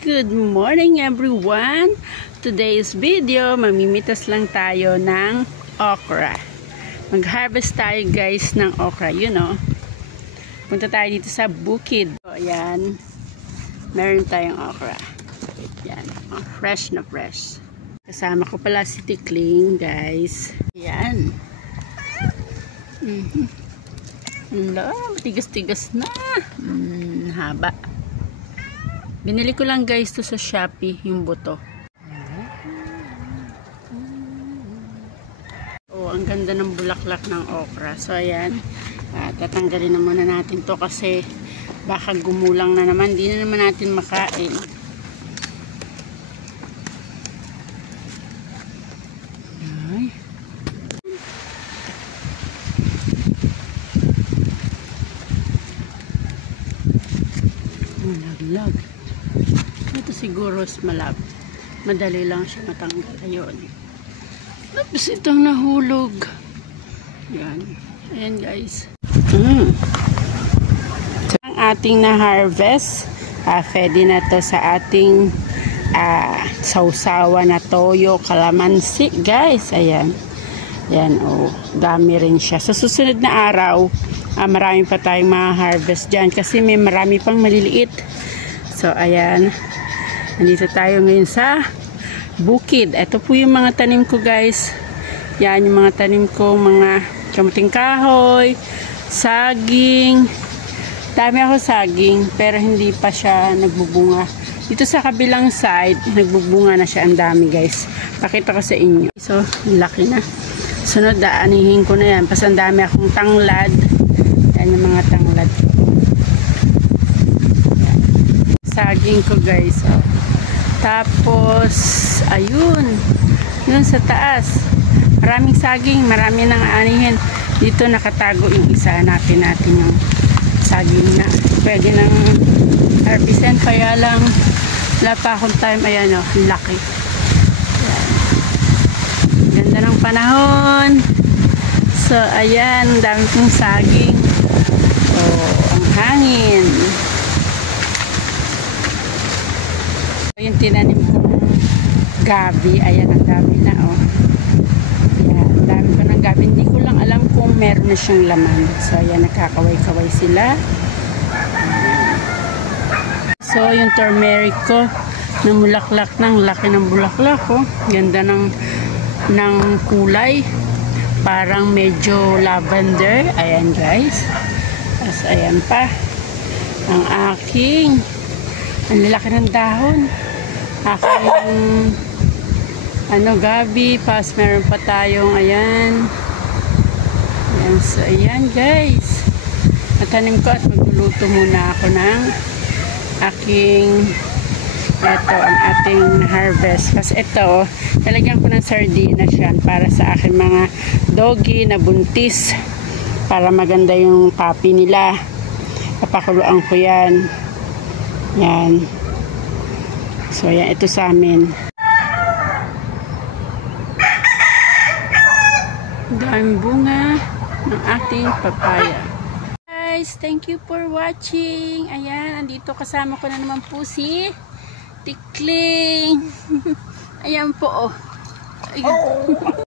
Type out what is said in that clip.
Good morning everyone! Today's video, mamimitas lang tayo ng okra. Mag-harvest tayo guys ng okra, you know. Punta tayo dito sa bukid. So, ayan. Meron tayong okra. Ayan. Fresh na fresh. Kasama ko pala si Tikling guys. Ayan. Hello, tigas-tigas na. Haba. Binili ko lang guys to sa Shopee, yung buto. Oh, ang ganda ng bulaklak ng okra. So ayan, tatanggalin na muna natin to kasi baka gumulang na naman. Di na naman natin makain. Ay. Malaglag. Ito siguro is madali lang siya matanggal. Ayun. Tapos itong nahulog. Yan. Ayan guys. Ang ating na-harvest. Pwede na to sa ating sausawa na toyo, kalamansi. Guys, ayan. Yan, oh. Dami rin siya. Sa susunod na araw, marami pa tayong ma-harvest dyan kasi may marami pang maliliit. So, ayan. Nandito tayo ngayon sa bukid. Ito po yung mga tanim ko guys. Yan yung mga tanim ko. Mga kamuting kahoy, saging. Dami ako saging pero hindi pa siya nagbubunga. Dito sa kabilang side, nagbubunga na siya. Ang dami guys. Pakita ko sa inyo. So, laki na. Sunod, anihin ko na yan. Pas ang dami akong tanglad. Yan yung mga tanglad. Yan. Saging ko guys. Oh. Tapos, ayun. Yun sa taas. Maraming saging. Marami nang anihin. Dito nakatago yung isa. Hanapin natin yung saging na pwede nang harvestan. Kaya lang, wala pa akong time. Ayan o, laki. Ayan. Ganda ng panahon. So, ayan. Dami kong saging. Oh, ang hangin. Yung tinanim kong gabi, ayan ang dami na oh. Ayan, ang dami ko ng gabi. Hindi ko lang alam kung meron na siyang laman. So ayan, nakakaway-kaway sila. Ayan. So yung turmeric ko, namulaklak ng laki ng bulaklak oh. Ganda ng kulay. Parang medyo lavender. Ayan guys. Tapos ayan pa. Ang aking ang lalaki ng dahon. Aking gabi, pas meron pa tayong ayan. Ayan, so ayan guys. Natanim ko at magluluto muna ako ng aking ang ating harvest. Kasi ito, talagyan ko ng sardinas yan para sa aking mga doggy na buntis. Para maganda yung papi nila. Papakuluan ko yan. Yan. So, ayan. Ito sa amin. Daming bunga ng ating papaya. Guys, thank you for watching. Ayan. Andito kasama ko na naman po si Tikling. Ayan po, oh. Ayan.